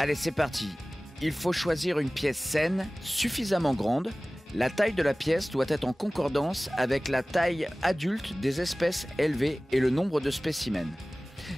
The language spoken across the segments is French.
Allez, c'est parti. Il faut choisir une pièce saine, suffisamment grande. La taille de la pièce doit être en concordance avec la taille adulte des espèces élevées et le nombre de spécimens.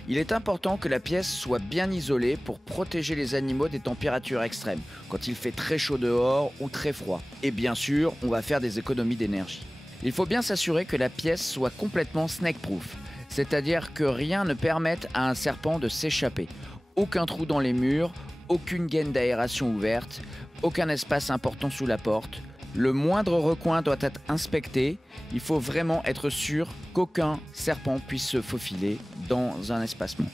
Il est important que la pièce soit bien isolée pour protéger les animaux des températures extrêmes, quand il fait très chaud dehors ou très froid. Et bien sûr, on va faire des économies d'énergie. Il faut bien s'assurer que la pièce soit complètement snake-proof, c'est-à-dire que rien ne permette à un serpent de s'échapper. Aucun trou dans les murs, aucune gaine d'aération ouverte, aucun espace important sous la porte. Le moindre recoin doit être inspecté. Il faut vraiment être sûr qu'aucun serpent puisse se faufiler dans un espacement.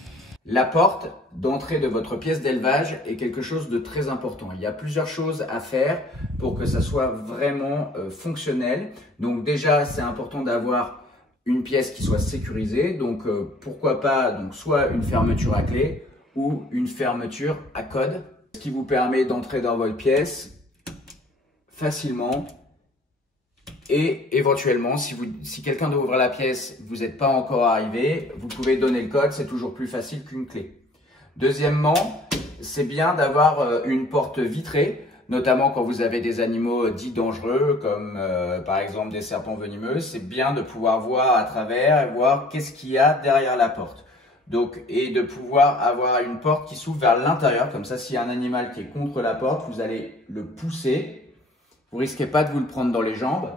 La porte d'entrée de votre pièce d'élevage est quelque chose de très important. Il y a plusieurs choses à faire pour que ça soit vraiment fonctionnel. Donc déjà, c'est important d'avoir une pièce qui soit sécurisée. Donc pourquoi pas soit une fermeture à clé ou une fermeture à code, ce qui vous permet d'entrer dans votre pièce facilement. Et éventuellement, si quelqu'un doit ouvrir la pièce, vous n'êtes pas encore arrivé, vous pouvez donner le code, c'est toujours plus facile qu'une clé. Deuxièmement, c'est bien d'avoir une porte vitrée, notamment quand vous avez des animaux dits dangereux, comme par exemple des serpents venimeux. C'est bien de pouvoir voir à travers et voir qu'est-ce qu'il y a derrière la porte. Donc, et de pouvoir avoir une porte qui s'ouvre vers l'intérieur, comme ça, s'il y a un animal qui est contre la porte, vous allez le pousser. Vous risquez pas de vous le prendre dans les jambes.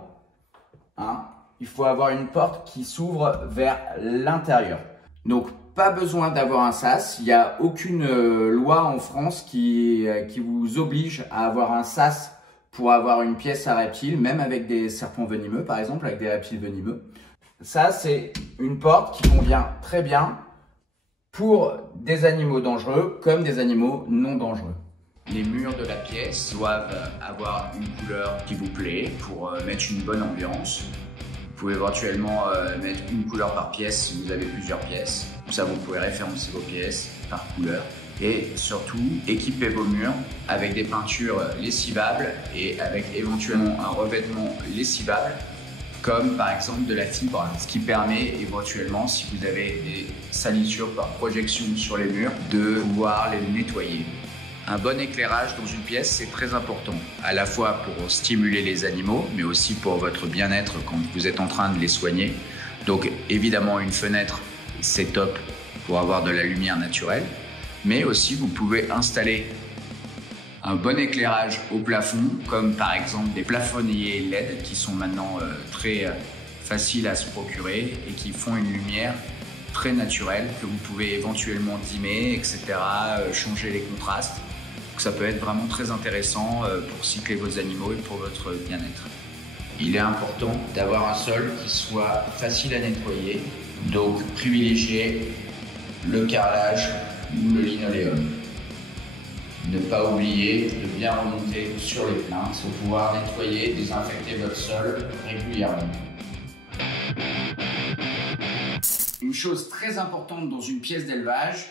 Il faut avoir une porte qui s'ouvre vers l'intérieur. Donc, pas besoin d'avoir un sas. Il n'y a aucune loi en France qui vous oblige à avoir un sas pour avoir une pièce à reptiles, même avec des serpents venimeux, par exemple, avec des reptiles venimeux. Ça, c'est une porte qui convient très bien pour des animaux dangereux comme des animaux non dangereux. Les murs de la pièce doivent avoir une couleur qui vous plaît pour mettre une bonne ambiance. Vous pouvez éventuellement mettre une couleur par pièce si vous avez plusieurs pièces. Comme ça, vous pouvez référencer vos pièces par couleur. Et surtout, équipez vos murs avec des peintures lessivables et avec éventuellement un revêtement lessivable, comme par exemple de la fibre, ce qui permet éventuellement, si vous avez des salissures par projection sur les murs, de pouvoir les nettoyer. Un bon éclairage dans une pièce, c'est très important, à la fois pour stimuler les animaux, mais aussi pour votre bien-être quand vous êtes en train de les soigner. Donc évidemment, une fenêtre, c'est top pour avoir de la lumière naturelle, mais aussi vous pouvez installer un bon éclairage au plafond, comme par exemple des plafonniers LED qui sont maintenant très faciles à se procurer et qui font une lumière très naturelle que vous pouvez éventuellement dimmer, etc., changer les contrastes. Donc ça peut être vraiment très intéressant pour cycler vos animaux et pour votre bien-être. Il est important d'avoir un sol qui soit facile à nettoyer, donc privilégiez le carrelage ou le linoléum. Ne pas oublier de bien remonter sur les plaintes pour pouvoir nettoyer et désinfecter votre sol régulièrement. Une chose très importante dans une pièce d'élevage,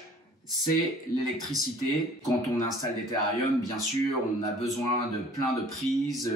c'est l'électricité. Quand on installe des terrariums, bien sûr, on a besoin de plein de prises.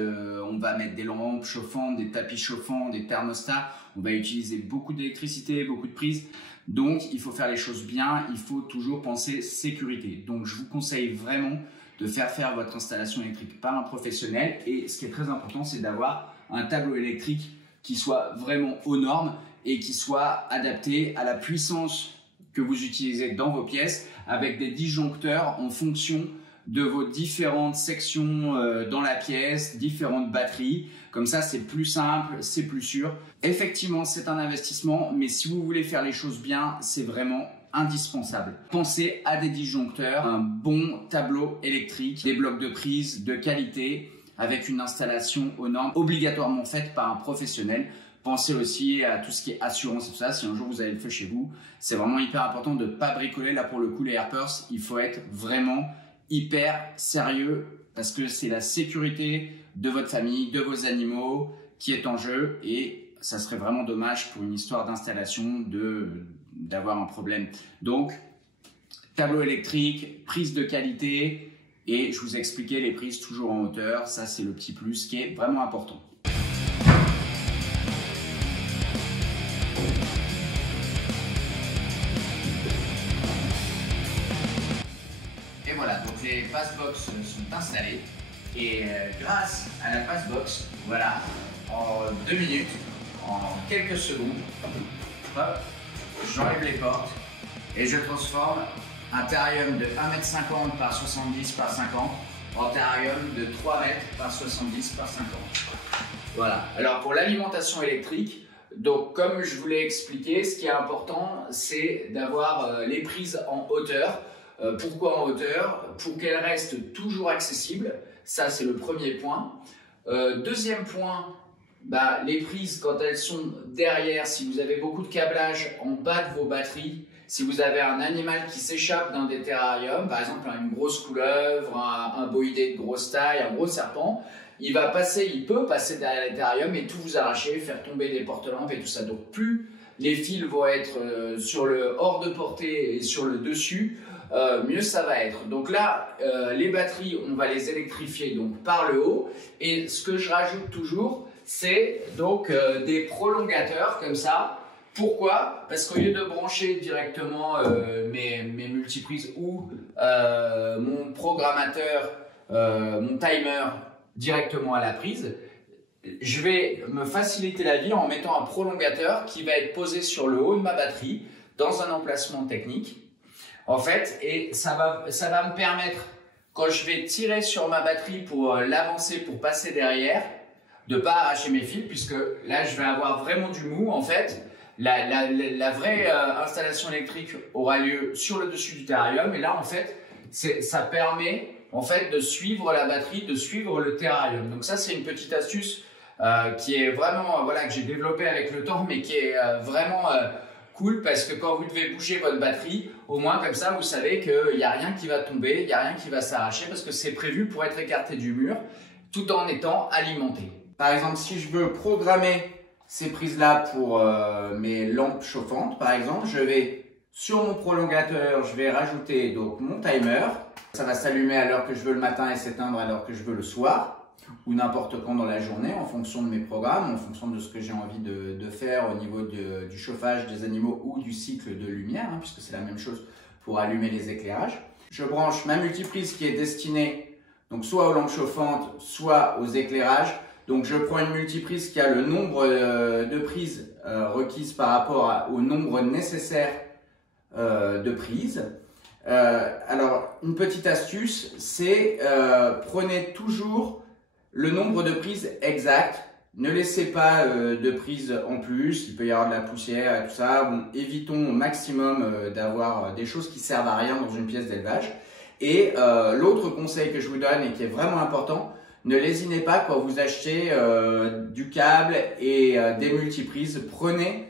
On va mettre des lampes chauffantes, des tapis chauffants, des thermostats. On va utiliser beaucoup d'électricité, beaucoup de prises. Donc, il faut faire les choses bien. Il faut toujours penser sécurité. Donc, je vous conseille vraiment de faire votre installation électrique par un professionnel. Et ce qui est très important, c'est d'avoir un tableau électrique qui soit vraiment aux normes et qui soit adapté à la puissance que vous utilisez dans vos pièces, avec des disjoncteurs en fonction de vos différentes sections dans la pièce, différentes batteries. Comme ça, c'est plus simple, c'est plus sûr. Effectivement, c'est un investissement, mais si vous voulez faire les choses bien, c'est vraiment indispensable. Pensez à des disjoncteurs, un bon tableau électrique, des blocs de prise de qualité, avec une installation aux normes, obligatoirement faite par un professionnel. Pensez aussi à tout ce qui est assurance et tout ça. Si un jour vous avez le feu chez vous, c'est vraiment hyper important de ne pas bricoler. Là, pour le coup, les Herpers, il faut être vraiment hyper sérieux parce que c'est la sécurité de votre famille, de vos animaux qui est en jeu et ça serait vraiment dommage pour une histoire d'installation d'avoir un problème. Donc, tableau électrique, prise de qualité et je vous ai expliqué les prises toujours en hauteur. Ça, c'est le petit plus qui est vraiment important. voilà, donc les passbox sont installées et grâce à la passbox, voilà, en 2 minutes, en quelques secondes, hop, j'enlève les portes et je transforme un terrarium de 1,50 m par 70 par 50 en terrarium de 3 m par 70 par 50. Voilà. Alors pour l'alimentation électrique, donc comme je vous l'ai expliqué, ce qui est important, c'est d'avoir les prises en hauteur. Pourquoi en hauteur? Pour qu'elles restent toujours accessibles. Ça, c'est le premier point. Deuxième point, les prises, quand elles sont derrière, si vous avez beaucoup de câblage en bas de vos batteries, si vous avez un animal qui s'échappe dans des terrariums, par exemple une grosse couleuvre, un boïdé de grosse taille, un gros serpent, il peut passer derrière les terrariums et tout vous arracher, faire tomber des porte-lampes et tout ça. Donc plus les fils vont être sur le hors de portée et sur le dessus, mieux ça va être. Donc là, les batteries, on va les électrifier donc par le haut. Et ce que je rajoute toujours, c'est donc des prolongateurs comme ça. Pourquoi? Parce qu'au lieu de brancher directement mes multiprises ou mon programmateur, mon timer directement à la prise, je vais me faciliter la vie en mettant un prolongateur qui va être posé sur le haut de ma batterie dans un emplacement technique. En fait, et ça va me permettre, quand je vais tirer sur ma batterie pour l'avancer, pour passer derrière, de ne pas arracher mes fils, puisque là, je vais avoir vraiment du mou. En fait, la vraie installation électrique aura lieu sur le dessus du terrarium. Et là, en fait, ça permet en fait de suivre la batterie, de suivre le terrarium. Donc ça, c'est une petite astuce qui est vraiment, que j'ai développée avec le temps, mais qui est vraiment cool, parce que quand vous devez bouger votre batterie, au moins comme ça, vous savez qu'il n'y a rien qui va tomber, il n'y a rien qui va s'arracher, parce que c'est prévu pour être écarté du mur, tout en étant alimenté. Par exemple, si je veux programmer ces prises-là pour mes lampes chauffantes, par exemple, je vais sur mon prolongateur, je vais rajouter donc mon timer. Ça va s'allumer à l'heure que je veux le matin et s'éteindre à l'heure que je veux le soir, ou n'importe quand dans la journée, en fonction de mes programmes, en fonction de ce que j'ai envie de faire au niveau du chauffage des animaux ou du cycle de lumière, puisque c'est la même chose pour allumer les éclairages. Je branche ma multiprise qui est destinée donc soit aux lampes chauffantes, soit aux éclairages. Donc je prends une multiprise qui a le nombre de prises requises par rapport au nombre nécessaire de prises. Alors une petite astuce, c'est prenez toujours le nombre de prises exact. Ne laissez pas de prises en plus, il peut y avoir de la poussière et tout ça. Bon, évitons au maximum d'avoir des choses qui servent à rien dans une pièce d'élevage. Et l'autre conseil que je vous donne et qui est vraiment important, ne lésinez pas quand vous achetez du câble et des multiprises. Prenez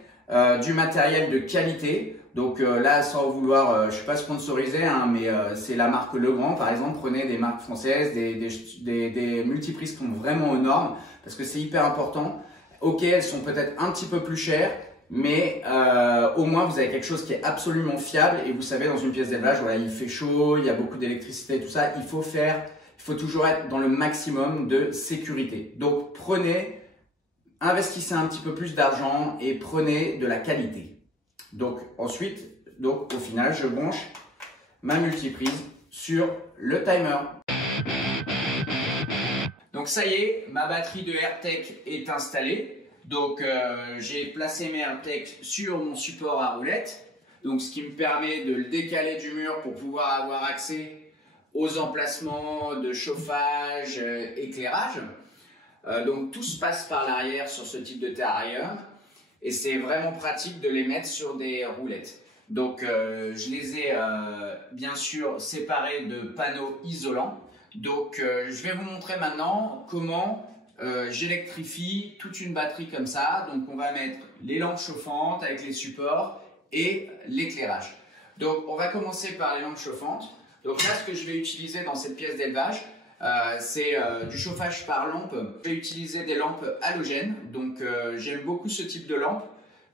du matériel de qualité. Donc là, sans vouloir, je ne suis pas sponsorisé, mais c'est la marque Legrand par exemple. Prenez des marques françaises, des multiprises qui sont vraiment aux normes, parce que c'est hyper important. Ok, elles sont peut-être un petit peu plus chères, mais au moins vous avez quelque chose qui est absolument fiable. Et vous savez, dans une pièce d'élevage, voilà, il fait chaud, il y a beaucoup d'électricité et tout ça. Il faut toujours être dans le maximum de sécurité. Donc investissez un petit peu plus d'argent et prenez de la qualité. Donc ensuite, au final, je branche ma multiprise sur le timer. Donc ça y est, ma batterie de AirTech est installée. Donc j'ai placé mes AirTech sur mon support à roulettes. Donc ce qui me permet de le décaler du mur pour pouvoir avoir accès aux emplacements de chauffage, éclairage. Donc tout se passe par l'arrière sur ce type de terrarium. Et c'est vraiment pratique de les mettre sur des roulettes. Donc je les ai bien sûr séparés de panneaux isolants. Donc je vais vous montrer maintenant comment j'électrifie toute une batterie comme ça. Donc on va mettre les lampes chauffantes avec les supports et l'éclairage. Donc on va commencer par les lampes chauffantes. Donc là, ce que je vais utiliser dans cette pièce d'élevage, c'est du chauffage par lampe. Je vais utiliser des lampes halogènes. Donc j'aime beaucoup ce type de lampe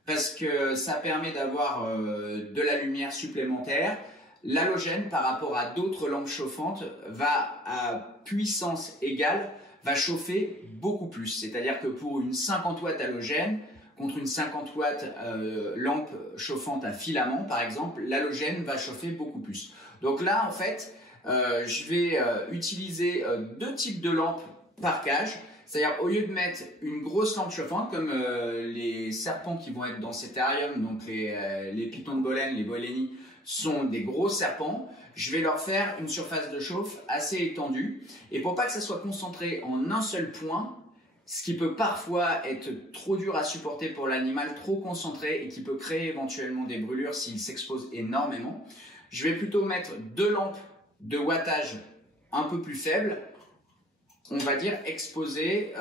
parce que ça permet d'avoir de la lumière supplémentaire. L'halogène, par rapport à d'autres lampes chauffantes, va à puissance égale, va chauffer beaucoup plus. C'est-à-dire que pour une 50 watts halogène, contre une 50 watts lampe chauffante à filament, par exemple, l'halogène va chauffer beaucoup plus. Donc là, en fait, je vais utiliser deux types de lampes par cage. C'est-à-dire, au lieu de mettre une grosse lampe chauffante, comme les serpents qui vont être dans ces terrariums, donc les pitons de Bolène, les Boeleni, sont des gros serpents, je vais leur faire une surface de chauffe assez étendue. Et pour pas que ça soit concentré en un seul point, ce qui peut parfois être trop dur à supporter pour l'animal, trop concentré et qui peut créer éventuellement des brûlures s'il s'expose énormément, je vais plutôt mettre deux lampes de wattage un peu plus faible, on va dire exposées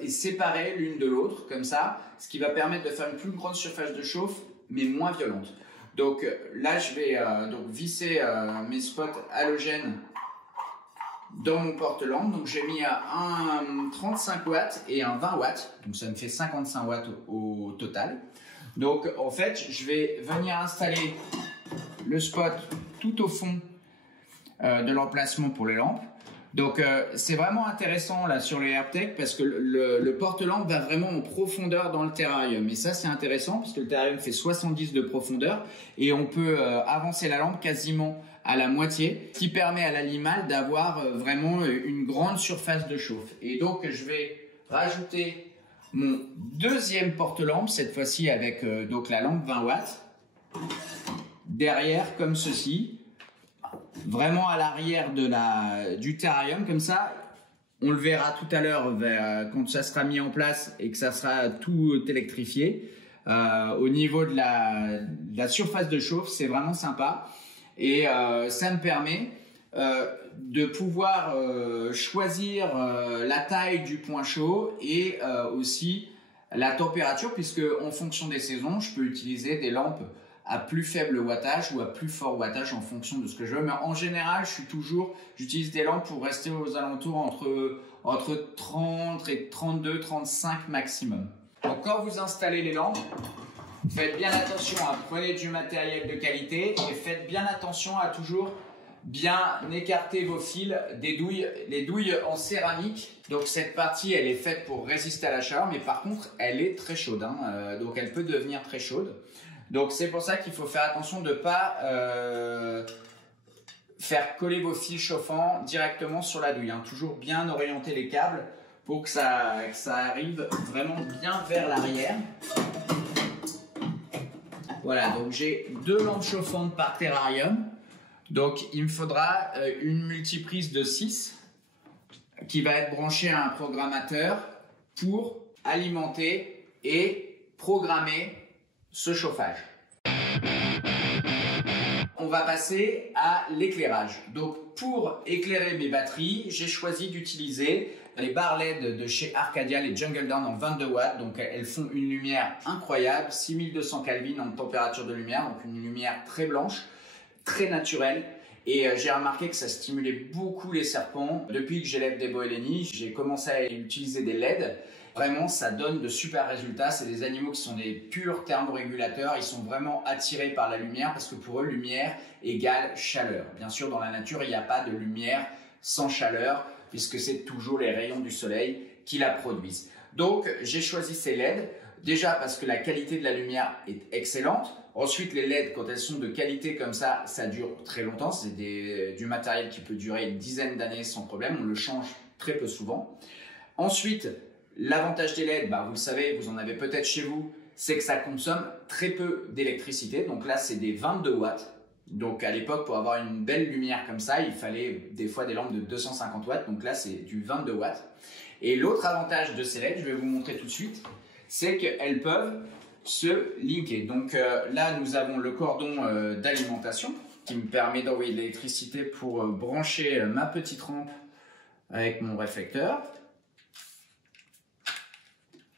et séparées l'une de l'autre, comme ça, ce qui va permettre de faire une plus grande surface de chauffe, mais moins violente. Donc là, je vais donc visser mes spots halogènes dans mon porte-lampe. Donc j'ai mis un 35 watts et un 20 watts, donc ça me fait 55 watts au total. Donc en fait, je vais venir installer le spot tout au fond de l'emplacement pour les lampes. Donc c'est vraiment intéressant là sur les Herbtech parce que le porte-lampe va vraiment en profondeur dans le terrarium. Et ça c'est intéressant parce que le terrarium fait 70 de profondeur et on peut avancer la lampe quasiment à la moitié, ce qui permet à l'animal d'avoir vraiment une grande surface de chauffe. Et donc je vais rajouter mon deuxième porte-lampe, cette fois-ci avec donc la lampe 20 watts, derrière comme ceci. Vraiment à l'arrière du terrarium, comme ça, on le verra tout à l'heure quand ça sera mis en place et que ça sera tout électrifié. Au niveau de la surface de chauffe, c'est vraiment sympa et ça me permet de pouvoir choisir la taille du point chaud et aussi la température, puisque en fonction des saisons, je peux utiliser des lampes à plus faible wattage ou à plus fort wattage en fonction de ce que je veux. Mais en général, j'utilise des lampes pour rester aux alentours entre 30 et 32, 35 maximum. Donc quand vous installez les lampes, faites bien attention à prenez du matériel de qualité et faites bien attention à toujours bien écarter vos fils des douilles, les douilles en céramique. Donc cette partie, elle est faite pour résister à la chaleur, mais par contre, elle est très chaude, hein. Donc elle peut devenir très chaude. Donc c'est pour ça qu'il faut faire attention de ne pas faire coller vos fils chauffants directement sur la douille, hein. Toujours bien orienter les câbles pour que ça arrive vraiment bien vers l'arrière. Voilà, donc j'ai deux lampes chauffantes par terrarium. Donc il me faudra une multiprise de 6 qui va être branchée à un programmateur pour alimenter et programmer ce chauffage. On va passer à l'éclairage. Donc pour éclairer mes batteries, j'ai choisi d'utiliser les barres LED de chez Arcadia, les Jungle Dawn en 22 watts. Donc elles font une lumière incroyable, 6200 Kelvin en température de lumière, donc une lumière très blanche, très naturelle. Et j'ai remarqué que ça stimulait beaucoup les serpents. Depuis que j'élève des Boeleni, j'ai commencé à utiliser des LED. Vraiment, ça donne de super résultats. C'est des animaux qui sont des purs thermorégulateurs. Ils sont vraiment attirés par la lumière parce que pour eux, lumière égale chaleur. Bien sûr, dans la nature, il n'y a pas de lumière sans chaleur puisque c'est toujours les rayons du soleil qui la produisent. Donc, j'ai choisi ces LED. Déjà parce que la qualité de la lumière est excellente. Ensuite, les LED, quand elles sont de qualité comme ça dure très longtemps. C'est du matériel qui peut durer une dizaine d'années sans problème. On le change très peu souvent. Ensuite, l'avantage des LED, vous le savez, vous en avez peut-être chez vous, c'est que ça consomme très peu d'électricité. Donc là, c'est des 22 watts. Donc à l'époque, pour avoir une belle lumière comme ça, il fallait des fois des lampes de 250 watts. Donc là, c'est du 22 watts. Et l'autre avantage de ces LED, je vais vous montrer tout de suite, c'est qu'elles peuvent se linker. Donc là, nous avons le cordon d'alimentation qui me permet d'envoyer de l'électricité pour brancher ma petite rampe avec mon réflecteur.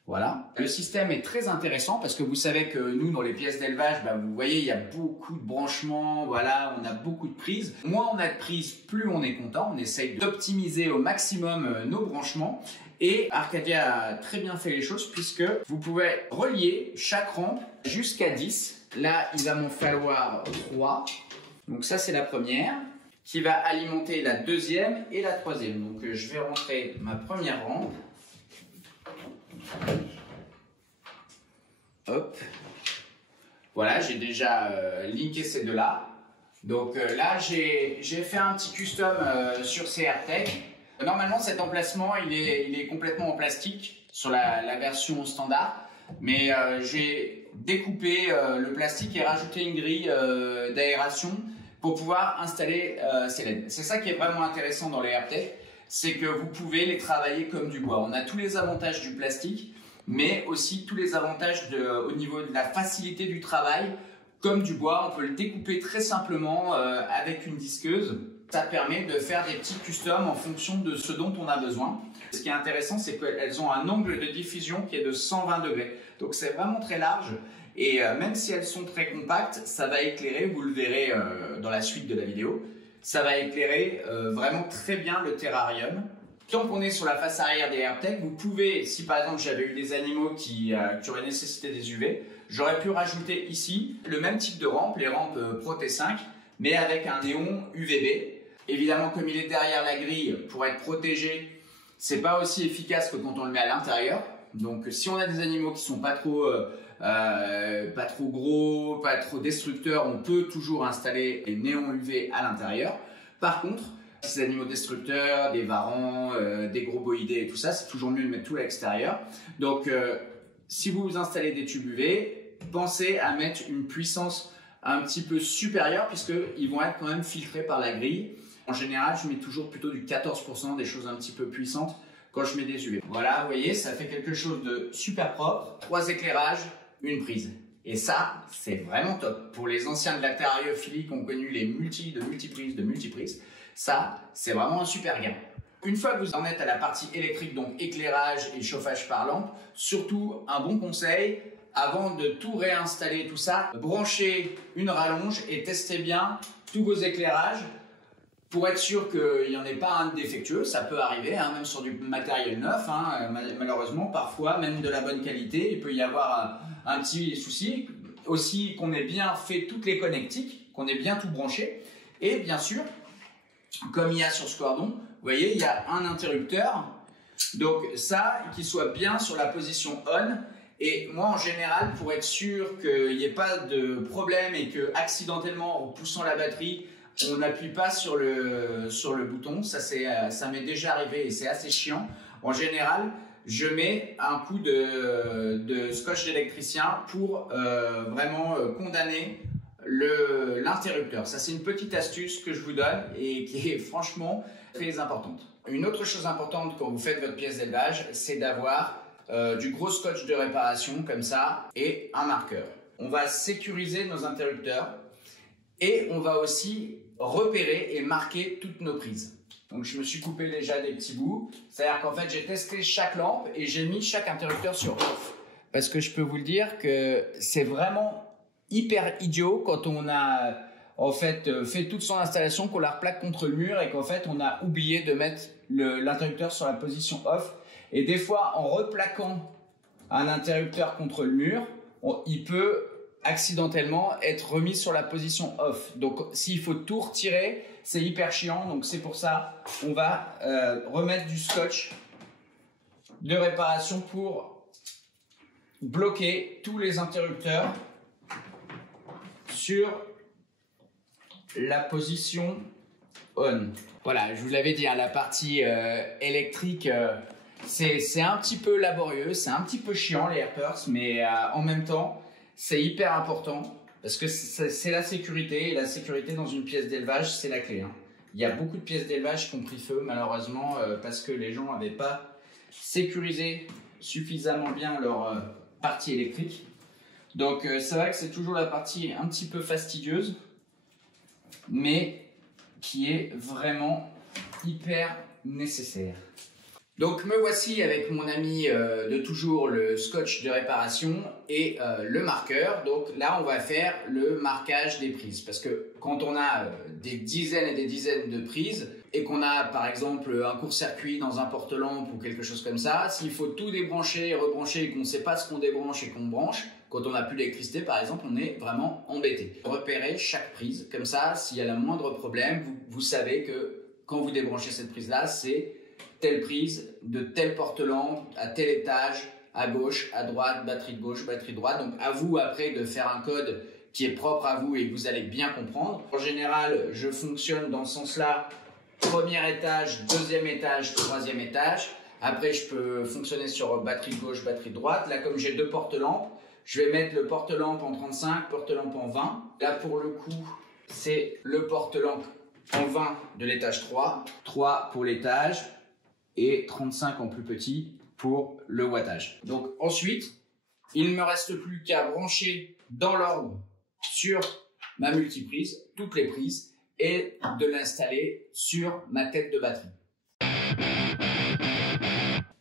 Voilà. Le système est très intéressant parce que vous savez que nous, dans les pièces d'élevage, vous voyez, il y a beaucoup de branchements, voilà, on a beaucoup de prises. Moins on a de prises, plus on est content. On essaye d'optimiser au maximum nos branchements. Et Arcadia a très bien fait les choses puisque vous pouvez relier chaque rampe jusqu'à 10. Là, il va m'en falloir 3. Donc ça, c'est la première qui va alimenter la deuxième et la troisième. Donc je vais rentrer ma première rampe. Hop. Voilà, j'ai déjà linké ces deux-là. Donc là, j'ai fait un petit custom sur CRTech. Normalement, cet emplacement, il est complètement en plastique sur la version standard. Mais j'ai découpé le plastique et rajouté une grille d'aération pour pouvoir installer ces LED. C'est ça qui est vraiment intéressant dans les AirTech, c'est que vous pouvez les travailler comme du bois. On a tous les avantages du plastique, mais aussi tous les avantages au niveau de la facilité du travail. Comme du bois, on peut le découper très simplement avec une disqueuse. Ça permet de faire des petits customs en fonction de ce dont on a besoin. Ce qui est intéressant, c'est qu'elles ont un angle de diffusion qui est de 120 degrés. Donc c'est vraiment très large. Et même si elles sont très compactes, ça va éclairer, vous le verrez dans la suite de la vidéo, ça va éclairer vraiment très bien le terrarium. Tant qu'on est sur la face arrière des AirTech, vous pouvez, si par exemple j'avais eu des animaux qui auraient nécessité des UV, j'aurais pu rajouter ici le même type de rampe, les rampes Pro T5, mais avec un néon UVB. Évidemment, comme il est derrière la grille, pour être protégé, c'est pas aussi efficace que quand on le met à l'intérieur. Donc si on a des animaux qui sont pas trop gros, pas trop destructeurs, on peut toujours installer les néons UV à l'intérieur. Par contre, ces animaux destructeurs, des varans, des gros boïdés et tout ça, c'est toujours mieux de mettre tout à l'extérieur. Donc si vous installez des tubes UV, pensez à mettre une puissance un petit peu supérieure puisqu'ils vont être quand même filtrés par la grille. En général, je mets toujours plutôt du 14%, des choses un petit peu puissantes quand je mets des UV. Voilà, vous voyez, ça fait quelque chose de super propre. 3 éclairages, une prise. Et ça, c'est vraiment top. Pour les anciens de la terrariophilie qui ont connu les multiprises, ça, c'est vraiment un super gain. Une fois que vous en êtes à la partie électrique, donc éclairage et chauffage par lampe, surtout un bon conseil, avant de tout réinstaller, tout ça, branchez une rallonge et testez bien tous vos éclairages pour être sûr qu'il n'y en ait pas un défectueux. Ça peut arriver, hein, même sur du matériel neuf, hein, malheureusement, parfois, même de la bonne qualité, il peut y avoir un petit souci. Aussi qu'on ait bien fait toutes les connectiques, qu'on ait bien tout branché. Et bien sûr, comme il y a sur ce cordon, vous voyez, il y a un interrupteur. Donc ça, qu'il soit bien sur la position on. Et moi, en général, pour être sûr qu'il n'y ait pas de problème et que accidentellement, en poussant la batterie, on n'appuie pas sur le bouton, ça m'est déjà arrivé et c'est assez chiant. En général, je mets un coup de scotch d'électricien pour vraiment condamner l'interrupteur. Ça, c'est une petite astuce que je vous donne et qui est franchement très importante. Une autre chose importante quand vous faites votre pièce d'élevage, c'est d'avoir du gros scotch de réparation comme ça et un marqueur. On va sécuriser nos interrupteurs et on va aussi repérer et marquer toutes nos prises. Donc je me suis coupé déjà des petits bouts, c'est-à-dire qu'en fait j'ai testé chaque lampe et j'ai mis chaque interrupteur sur off. Parce que je peux vous le dire que c'est vraiment hyper idiot quand on a en fait toute son installation, qu'on la replaque contre le mur et qu'en fait on a oublié de mettre l'interrupteur sur la position off. Et des fois en replaquant un interrupteur contre le mur, il peut accidentellement être remis sur la position off. Donc s'il faut tout retirer, c'est hyper chiant. Donc c'est pour ça on va remettre du scotch de réparation pour bloquer tous les interrupteurs sur la position on. Voilà, je vous l'avais dit, hein, la partie électrique, c'est un petit peu laborieux, c'est un petit peu chiant les AirPurse, mais en même temps, c'est hyper important parce que c'est la sécurité et la sécurité dans une pièce d'élevage, c'est la clé. Hein. Il y a beaucoup de pièces d'élevage qui ont pris feu malheureusement parce que les gens n'avaient pas sécurisé suffisamment bien leur partie électrique. Donc c'est vrai que c'est toujours la partie un petit peu fastidieuse, mais qui est vraiment hyper nécessaire. Donc me voici avec mon ami de toujours, le scotch de réparation et le marqueur. Donc là on va faire le marquage des prises parce que quand on a des dizaines et des dizaines de prises et qu'on a par exemple un court-circuit dans un porte-lampe ou quelque chose comme ça, s'il faut tout débrancher et rebrancher et qu'on ne sait pas ce qu'on débranche et qu'on branche, quand on n'a plus d'électricité par exemple, on est vraiment embêté. Repérez chaque prise, comme ça s'il y a le moindre problème, vous savez que quand vous débranchez cette prise là, c'est telle prise, de tel porte-lampe, à tel étage, à gauche, à droite, batterie de gauche, batterie de droite. Donc à vous après de faire un code qui est propre à vous et que vous allez bien comprendre. En général, je fonctionne dans ce sens-là. Premier étage, deuxième étage, troisième étage. Après, je peux fonctionner sur batterie de gauche, batterie de droite. Là, comme j'ai deux porte-lampes, je vais mettre le porte-lampe en 35, porte-lampe en 20. Là, pour le coup, c'est le porte-lampe en 20 de l'étage 3. 3 pour l'étage et 35 en plus petit pour le wattage. Donc ensuite, il ne me reste plus qu'à brancher dans l'ordre sur ma multiprise, toutes les prises, et de l'installer sur ma tête de batterie.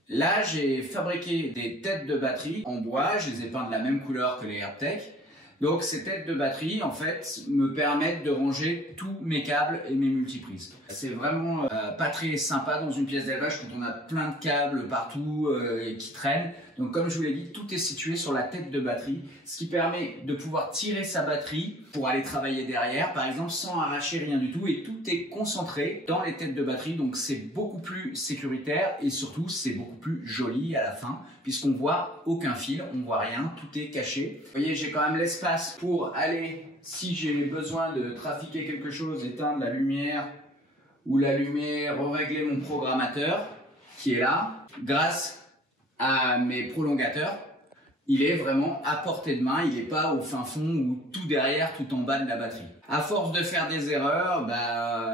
Là, j'ai fabriqué des têtes de batterie en bois, je les ai peintes de la même couleur que les AirTech. Donc ces têtes de batterie, en fait, me permettent de ranger tous mes câbles et mes multiprises. C'est vraiment pas très sympa dans une pièce d'élevage quand on a plein de câbles partout et qui traînent. Donc comme je vous l'ai dit, tout est situé sur la tête de batterie, ce qui permet de pouvoir tirer sa batterie pour aller travailler derrière, par exemple, sans arracher rien du tout. Et tout est concentré dans les têtes de batterie, donc c'est beaucoup plus sécuritaire et surtout c'est beaucoup plus joli à la fin, puisqu'on voit aucun fil, on voit rien, tout est caché. Vous voyez, j'ai quand même l'espace pour aller, si j'ai besoin de trafiquer quelque chose, éteindre la lumière ou l'allumer, régler mon programmateur qui est là. Grâce à mes prolongateurs, il est vraiment à portée de main, il n'est pas au fin fond ou tout derrière, tout en bas de la batterie. À force de faire des erreurs,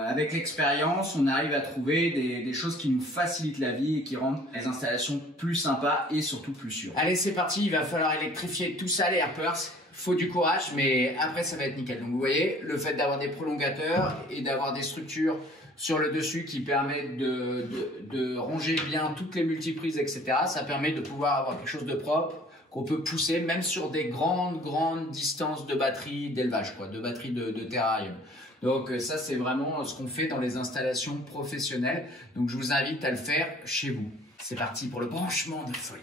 avec l'expérience, on arrive à trouver des choses qui nous facilitent la vie et qui rendent les installations plus sympas et surtout plus sûres. Allez, c'est parti, il va falloir électrifier tout ça, les AirPers. Faut du courage, mais après ça va être nickel. Donc vous voyez, le fait d'avoir des prolongateurs et d'avoir des structures sur le dessus qui permettent de ranger bien toutes les multiprises, etc. Ça permet de pouvoir avoir quelque chose de propre qu'on peut pousser même sur des grandes distances de batterie d'élevage, de batterie de terrarium. Donc ça, c'est vraiment ce qu'on fait dans les installations professionnelles. Donc je vous invite à le faire chez vous. C'est parti pour le branchement de folie.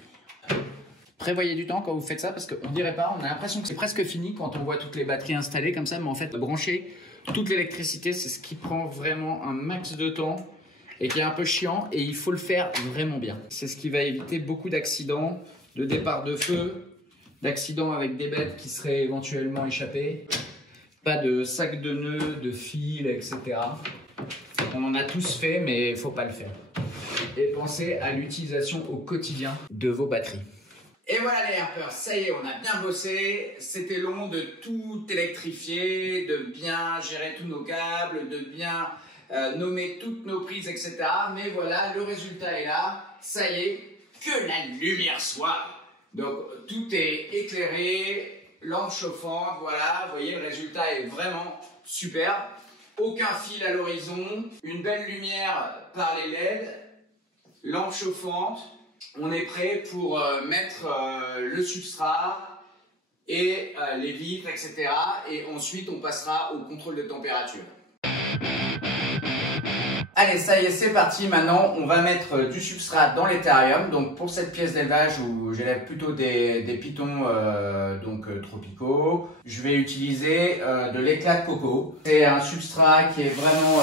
Prévoyez du temps quand vous faites ça parce qu'on dirait pas, on a l'impression que c'est presque fini quand on voit toutes les batteries installées comme ça, mais en fait, brancher toute l'électricité, c'est ce qui prend vraiment un max de temps et qui est un peu chiant et il faut le faire vraiment bien. C'est ce qui va éviter beaucoup d'accidents, de départ de feu, d'accidents avec des bêtes qui seraient éventuellement échappées, pas de sac de nœuds, de fils, etc. On en a tous fait, mais il ne faut pas le faire. Et pensez à l'utilisation au quotidien de vos batteries. Et voilà les AirPers, ça y est, on a bien bossé. C'était long de tout électrifier, de bien gérer tous nos câbles, de bien nommer toutes nos prises, etc. Mais voilà, le résultat est là. Ça y est, que la lumière soit. Donc tout est éclairé, lampe chauffante, voilà. Vous voyez, le résultat est vraiment super. Aucun fil à l'horizon, une belle lumière par les LED, lampe chauffante. On est prêt pour mettre le substrat et les vitres, etc. Et ensuite, on passera au contrôle de température. Allez, ça y est, c'est parti. Maintenant, on va mettre du substrat dans les terrariums. Donc, pour cette pièce d'élevage où j'élève plutôt des pitons tropicaux, je vais utiliser de l'éclat de coco. C'est un substrat qui est vraiment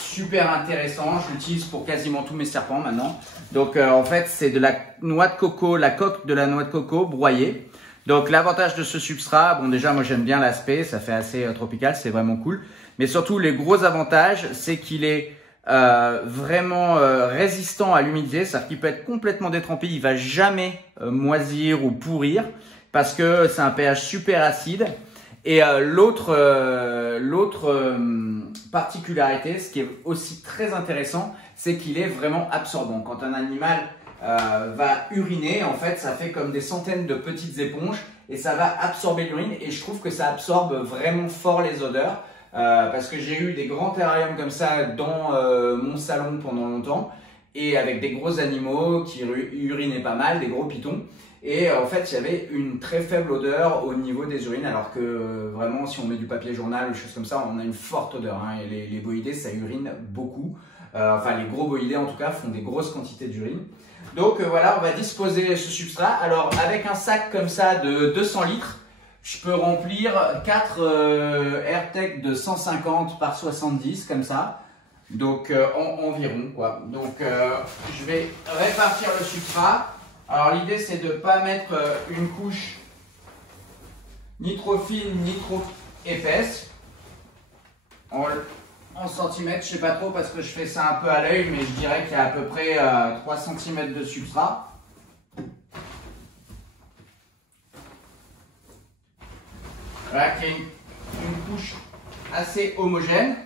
super intéressant. Je l'utilise pour quasiment tous mes serpents maintenant. Donc, en fait, c'est de la noix de coco, la coque de la noix de coco broyée. Donc, l'avantage de ce substrat, bon, déjà, moi, j'aime bien l'aspect. Ça fait assez tropical, c'est vraiment cool. Mais surtout, les gros avantages, c'est qu'il est vraiment résistant à l'humidité, c'est-à-dire qu'il peut être complètement détrempé, il va jamais moisir ou pourrir parce que c'est un pH super acide. Et l'autre particularité, ce qui est aussi très intéressant, c'est qu'il est vraiment absorbant. Quand un animal va uriner, en fait, ça fait comme des centaines de petites éponges et ça va absorber l'urine et je trouve que ça absorbe vraiment fort les odeurs. Parce que j'ai eu des grands terrariums comme ça dans mon salon pendant longtemps et avec des gros animaux qui urinaient pas mal, des gros pitons. Et en fait, il y avait une très faible odeur au niveau des urines, alors que vraiment, si on met du papier journal ou des choses comme ça, on a une forte odeur. Hein, et les boïdés, ça urine beaucoup. Enfin, les gros boïdés, en tout cas, font des grosses quantités d'urine. Donc voilà, on va disposer ce substrat. Alors, avec un sac comme ça de 200 litres, je peux remplir 4 AirTech de 150 par 70 comme ça, donc environ quoi. Donc je vais répartir le substrat. Alors l'idée c'est de ne pas mettre une couche ni trop fine, ni trop épaisse. En centimètres, je sais pas trop parce que je fais ça un peu à l'œil, mais je dirais qu'il y a à peu près 3 cm de substrat. Voilà, qui est une couche assez homogène.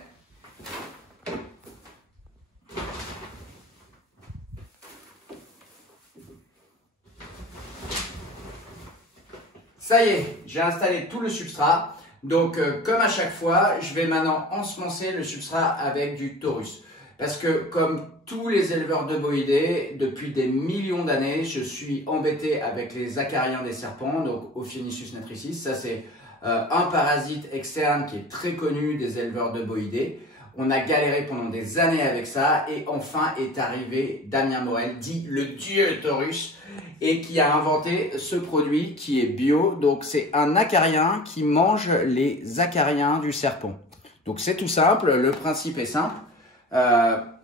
Ça y est, j'ai installé tout le substrat. Donc, comme à chaque fois, je vais maintenant ensemencer le substrat avec du Taurus. Parce que, comme tous les éleveurs de boïdés, depuis des millions d'années, je suis embêté avec les acariens des serpents, donc Ophionisus natricis. Ça, c'est un parasite externe qui est très connu des éleveurs de boïdés. On a galéré pendant des années avec ça et enfin est arrivé Damien Morel, dit le dieu Taurus, et qui a inventé ce produit qui est bio. Donc c'est un acarien qui mange les acariens du serpent. Donc c'est tout simple, le principe est simple.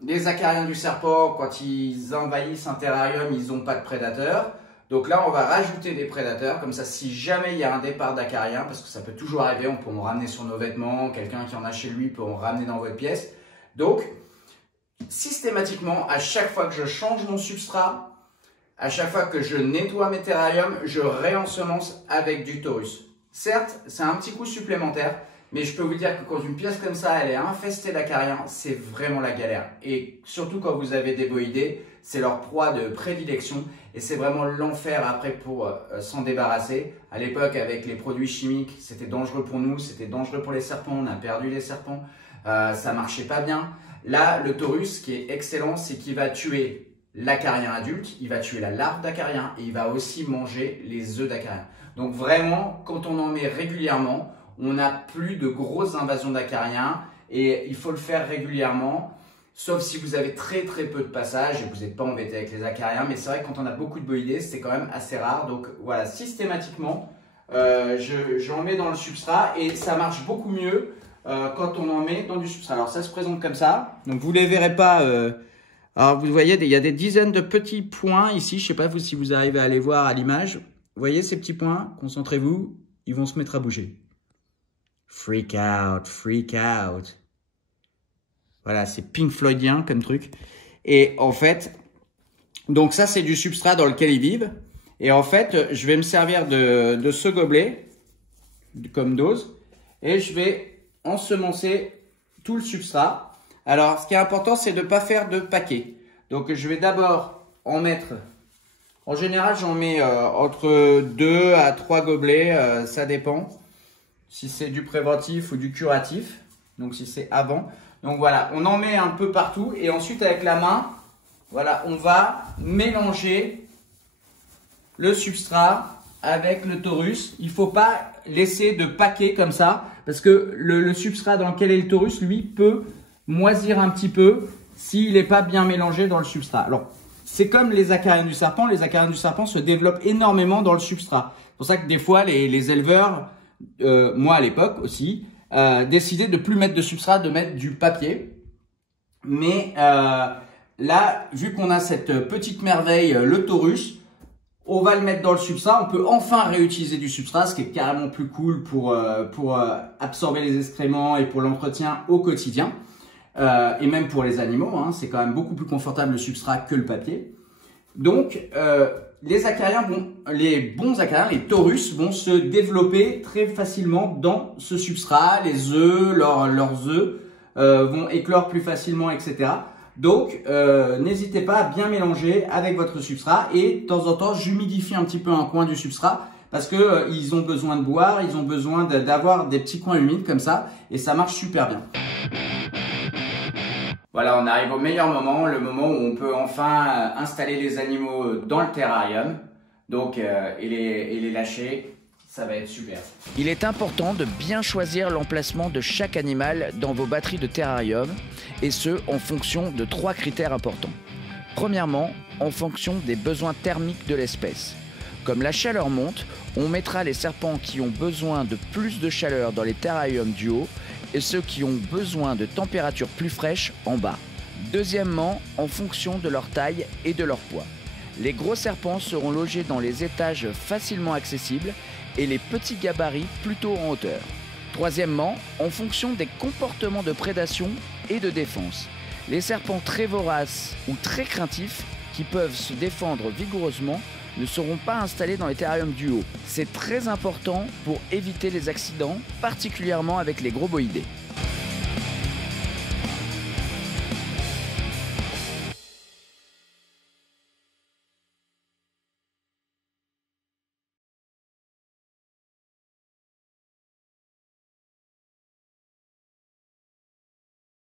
Les acariens du serpent, quand ils envahissent un terrarium, ils n'ont pas de prédateurs. Donc là, on va rajouter des prédateurs, comme ça, si jamais il y a un départ d'acariens, parce que ça peut toujours arriver, on peut en ramener sur nos vêtements, quelqu'un qui en a chez lui peut en ramener dans votre pièce. Donc, systématiquement, à chaque fois que je change mon substrat, à chaque fois que je nettoie mes terrariums, je réensemence avec du Taurus. Certes, c'est un petit coût supplémentaire, mais je peux vous dire que quand une pièce comme ça, elle est infestée d'acariens, c'est vraiment la galère. Et surtout quand vous avez des boïdés, c'est leur proie de prédilection et c'est vraiment l'enfer après pour s'en débarrasser. À l'époque, avec les produits chimiques, c'était dangereux pour nous, c'était dangereux pour les serpents, on a perdu les serpents, ça marchait pas bien. Là, le Taurus, ce qui est excellent, c'est qu'il va tuer l'acarien adulte, il va tuer la larve d'acarien et il va aussi manger les œufs d'acarien. Donc vraiment, quand on en met régulièrement, on n'a plus de grosses invasions d'acariens et il faut le faire régulièrement. Sauf si vous avez très peu de passages et que vous n'êtes pas embêté avec les acariens. Mais c'est vrai que quand on a beaucoup de boïdés, c'est quand même assez rare. Donc voilà, systématiquement, j'en mets dans le substrat et ça marche beaucoup mieux quand on en met dans du substrat. Alors ça se présente comme ça. Donc vous ne les verrez pas. Alors vous voyez, il y a des dizaines de petits points ici. Je ne sais pas si vous arrivez à les voir à l'image. Vous voyez ces petits points? Concentrez-vous, ils vont se mettre à bouger. Freak out, freak out. Voilà, c'est Pink Floydien comme truc. Et en fait, donc ça c'est du substrat dans lequel ils vivent. Et en fait, je vais me servir de ce gobelet comme dose. Et je vais ensemencer tout le substrat. Alors, ce qui est important, c'est de ne pas faire de paquet. Donc, je vais d'abord en mettre... En général, j'en mets entre 2 à 3 gobelets, ça dépend. Si c'est du préventif ou du curatif. Donc, si c'est avant... Donc voilà, on en met un peu partout et ensuite avec la main, voilà, on va mélanger le substrat avec le Taurus. Il ne faut pas laisser de paquet comme ça parce que le substrat dans lequel est le Taurus, lui, peut moisir un petit peu s'il n'est pas bien mélangé dans le substrat. Alors, c'est comme les acariens du serpent. Les acariens du serpent se développent énormément dans le substrat. C'est pour ça que des fois, les éleveurs, moi à l'époque aussi, décider de ne plus mettre de substrat, de mettre du papier. Mais là, vu qu'on a cette petite merveille, le Taurus, on va le mettre dans le substrat. On peut enfin réutiliser du substrat, ce qui est carrément plus cool pour absorber les excréments et pour l'entretien au quotidien. Et même pour les animaux, hein, c'est quand même beaucoup plus confortable le substrat que le papier. Donc, les acariens les bons acariens, les Taurus, vont se développer très facilement dans ce substrat. Les œufs, leurs œufs vont éclore plus facilement, etc. Donc, n'hésitez pas à bien mélanger avec votre substrat et de temps en temps, j'humidifie un petit peu un coin du substrat parce que ils ont besoin de boire, ils ont besoin d'avoir des petits coins humides comme ça et ça marche super bien. Voilà, on arrive au meilleur moment, le moment où on peut enfin installer les animaux dans le terrarium, donc et les lâcher, ça va être super. Il est important de bien choisir l'emplacement de chaque animal dans vos batteries de terrarium, et ce en fonction de 3 critères importants. Premièrement, en fonction des besoins thermiques de l'espèce. Comme la chaleur monte, on mettra les serpents qui ont besoin de plus de chaleur dans les terrariums du haut, et ceux qui ont besoin de températures plus fraîches en bas. Deuxièmement, en fonction de leur taille et de leur poids. Les gros serpents seront logés dans les étages facilement accessibles et les petits gabarits plutôt en hauteur. Troisièmement, en fonction des comportements de prédation et de défense. Les serpents très voraces ou très craintifs qui peuvent se défendre vigoureusement ne seront pas installés dans les terrariums du haut. C'est très important pour éviter les accidents, particulièrement avec les gros boïdés.